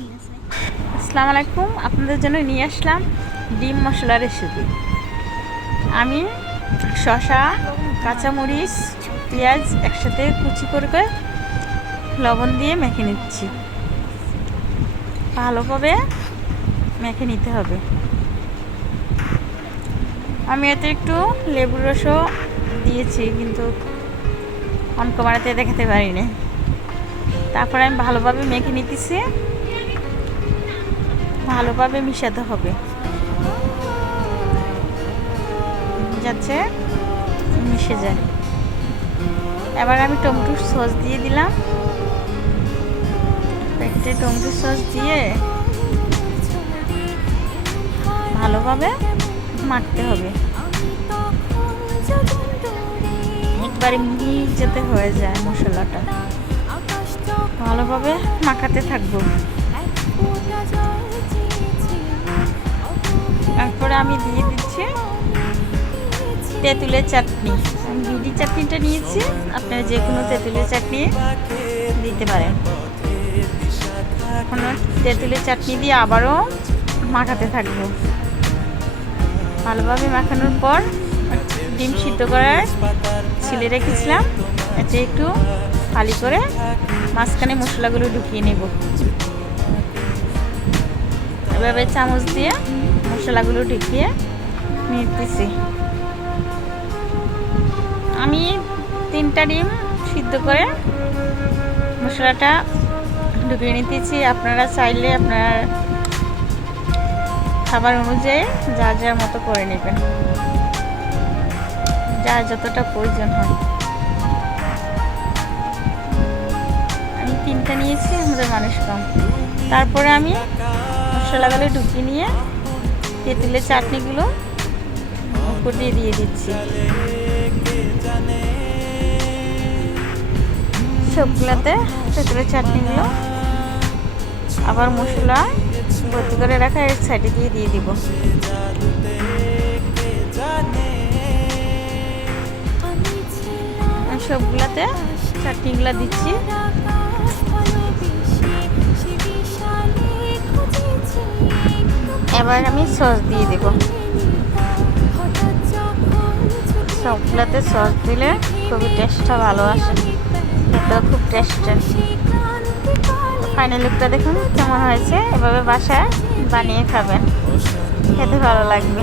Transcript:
আসসালামু আলাইকুম, আপনাদের জন্য নিয়ে আসলাম ডিম মশলা রেসিপি। আমি শসা, কাঁচামরিচ, পেঁয়াজ একসাথে কুচি করে লবণ দিয়ে মেখে নিচ্ছি। ভালোভাবে মেখে নিতে হবে। আমি এতে একটু লেবুর রসও দিয়েছি, কিন্তু অন ক্যামেরাতে দেখাতে পারিনি। তারপরে আমি ভালোভাবে মেখে নিতেছি। ভালোভাবে মিশাতে হবে যাতে মিশে যায়। এবার আমি টমেটো সস দিয়ে দিলাম। প্যাকেটে টমেটো সস দিয়ে ভালোভাবে মাখতে হবে। একবারে মিহি যাতে হয়ে যায় মশলাটা, ভালোভাবে মাখাতে থাকবো। তারপরে আমি দিয়ে দিচ্ছি তেঁতুলের চাটনি। আমি বিডি চাটনিটা নিয়েছি, আপনারা যে কোনো তেঁতুলের চাটনি দিতে পারেন। এখন তেঁতুলের চাটনি দিয়ে আবারও মাখাতে থাকবো। ভালোভাবে মাখানোর পর ডিম সিদ্ধ করার ছিলে রেখেছিলাম, এতে একটু ফালি করে মাঝখানে মশলাগুলো ঢুকিয়ে নেব। এভাবে চামচ দিয়ে মশলাগুলো ঢুকিয়ে নিতেছি। আমি 3টা ডিম সিদ্ধ করে মশলাটা ঢুকিয়ে নিতেছি। আপনারা চাইলে আপনার খাবার অনুযায়ী যার যার মতো করে নেবেন, যার যতটা প্রয়োজন হয়। আমি 3টা নিয়েছি, আমাদের মানুষ কম। তারপরে আমি মশলাগুলো ঢুকিয়ে নিয়ে তেঁতুলের চাটনিগুলো উপর দিয়ে দিচ্ছি। সবগুলোতে তেঁতুলের চাটনিগুলো আবার মশলা ভর্তি করে রাখা এক সাইডে দিয়ে দিব। সবগুলাতে চাটনিগুলো দিচ্ছি। এবার আমি সস দিয়ে দেব। সবগুলোতে সস দিলে খুবই টেস্টটা ভালো আসে, খেতেও খুব টেস্টের। ফাইনাল লুকটা দেখুন কেমন হয়েছে। এভাবে বাসায় বানিয়ে খাবেন, খেতে ভালো লাগবে।